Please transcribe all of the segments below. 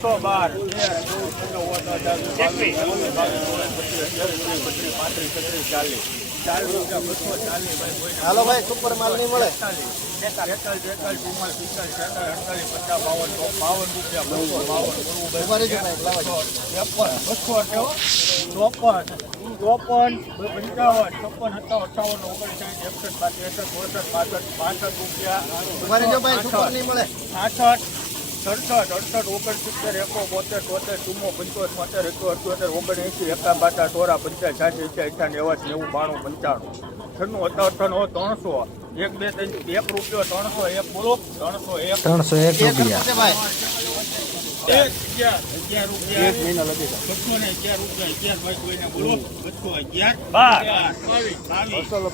સો બાર. હાલો ભાઈ સુપર માલ નહીં મળે? ચોપન પંચાવન અઠાવન એકસઠ બાસઠ એકસઠ ચોસઠ પાસઠ પાસઠ રૂપિયા ઊભા સડસઠ અડસઠ ઓગણસિત્તેર એકો બોતેર તોતેર ચુમ્મો પંચોતેર છોતેર એકસો અઠ્યોતેર ઓગણએંસી એકા બાટા ચોરા પંચાસ છ્યાસી એસી અઠ્ઠાવન નેવાસી નેવું બાણું પંચાણું. છન્નું અઠાવન ત્રણસો. એક બે ત્રણ એક રૂપિયો ત્રણસો એક બોલો. ત્રણસો એક. ત્રણસો એક એક રૂપિયા. એક અગિયાર. અગિયાર રૂપિયા. બસો ને અગિયાર રૂપિયા. અગિયાર ભાઈ કોઈને બોલો. બસો અગિયાર. બાર. બાવીસ બાવીસ. બસો ને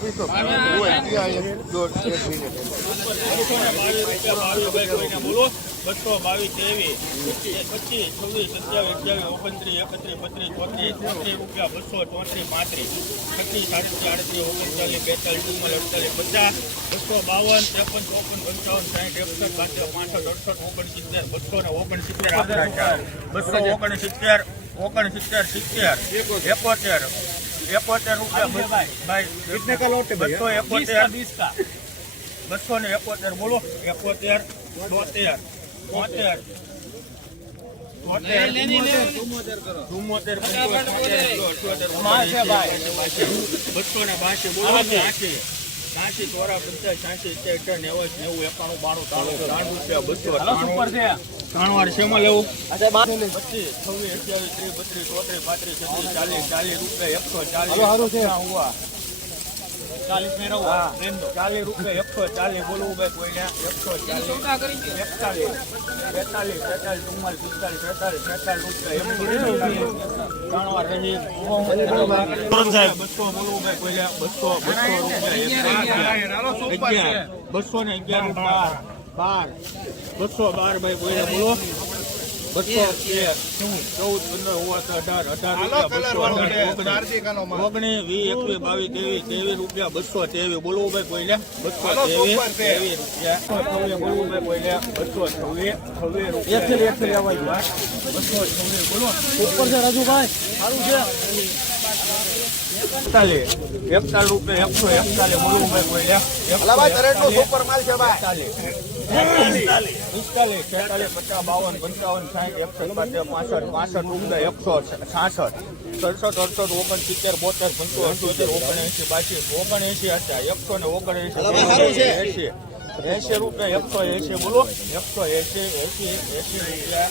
બાવીસ રૂપિયા બાવીસ ભાઈ કોઈને બોલો. બસો બાવીસ ત્રેવીસ. પચીસ પચીસ છવ્વીસ સત્યાવીસ અઠ્યાવીસ ઓગણત્રીસ એકત્રીસ બત્રીસ ચોત્રીસ ચોત્રીસ રૂપિયા બસો ચોત્રીસ પાંત્રીસ. છત્રીસ સાડત્રીસ આડત્રીસ ઓગણચાલીસ બેતાલીસ ચુમ્માલીસ અડતાલીસ પચાસ. બસો બાવન ત્રેપન ચોપન પંચાવન સાઠ એકસઠ બાસઠ પાસઠ અડસઠ ઓગણસિત્તેર. બસો ને ઓગણસિત્તેર. બસો ઓગણસિત્તેર ઓગણસિત્તેર સિત્તેર એકોતેર એકોતેર રૂપિયા ભાઈ બસો એકોતેર. બસો ને એકોતેર બોલો. બસો ને બાસી બોલો. બાસી બાસી ચોરા પંચાસ છ્યાસી સિત્તેર નેવું નેવું એકાણું બાણું ત્રાણું ત્રણ રૂપિયા બસો ત્રણ વાર શેમાં લેવું પચીસ છવ્વીસ અઠ્યાવીસ ત્રીસ બત્રીસ ચોત્રીસ પાંત્રીસ છત્રીસ ચાલીસ ચાલીસ રૂપિયા એકસો ચાલીસ હુઆ ચાલીસ મેળવવા ચાલીસ રૂપિયા એકસો ચાલીસ બોલવું ભાઈ કોઈને એકસો ચાલીસ એકતાલીસ બેતાલીસ તેતાલીસ ચુમ્માલીસ પિસ્તાલીસ છેતાલીસ છેતાલીસ રૂપિયા બસો બોલવું ભાઈ કોઈને બસો બસો રૂપિયા અગિયાર. બસો ને અગિયાર બાર. બાર. બસો બાર ભાઈ કોઈને બોલો. બસો તેર ચૌદ પંદર અઢાર અઢાર રૂપિયા ઓગણીસ વીસ એકવીસ બાવીસ ત્રેવીસ ત્રેવીસ રૂપિયા બસો ત્રેવીસ. બોલવું ભાઈ કોઈને બસો ત્રેવીસ ત્રેવીસ રૂપિયા. બોલવું ભાઈ કોઈને બસો છવ્વીસ છવ્વીસ રૂપિયા. બસો છવ્વીસ. બોલો. ઉપર છે રાજુભાઈ. સારું છે. એકતાલીસ એકતાલીસ રૂપિયા એકસો એકતાલીસ બોલવું ભાઈ કોઈ નો સુપર માલ છે પિસ્તાલીસ છેતાલીસ પચાસ બાવન પંચાવન સાઠ એકસઠ બાસઠ પાસઠ પાસઠ રૂપિયા એકસો છાસઠ સડસઠ અડસઠ ઓગણસિત્તેર બોતેર પંચોતેર અઠ્યોતેર ઓગણએંસી બાસી ઓગણએંસી હતા એકસો ને ઓગણએંસી એસી એસી રૂપિયા, એકસો એસી, બોલો. એકસો એસી, એંસી, એસી રૂપિયા.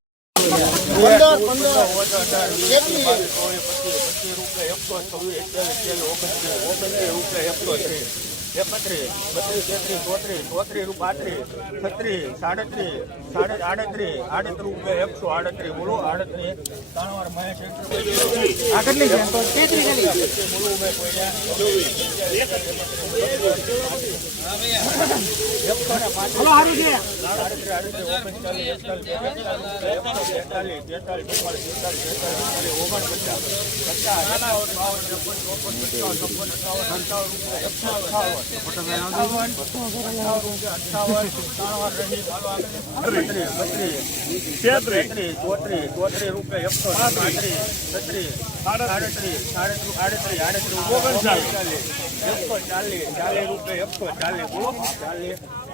એકત્રીસ બત્રીસ તેત્રીસ ચોત્રીસ ચોત્રીસ રૂપિયા આત્રીસ છત્રીસ સાડત્રીસ સાડે આડત્રીસ આડત્રીસ રૂપિયા એકસો આડત્રીસ બોલો આડત્રીસ ત્રણ વાર મહેશ આ છે. તો તેત્રી કેટલી બોલવું મેં એકસો ને પાંચ તેતાલીસ તેતાલીસ ચુમ્માલીસ પિસ્તાલીસ છેતાલીસ ઓગણપચાસ એકસો ચાલીસ ચાલીસ રૂપિયા એકસો ચાલીસ ચાલીસ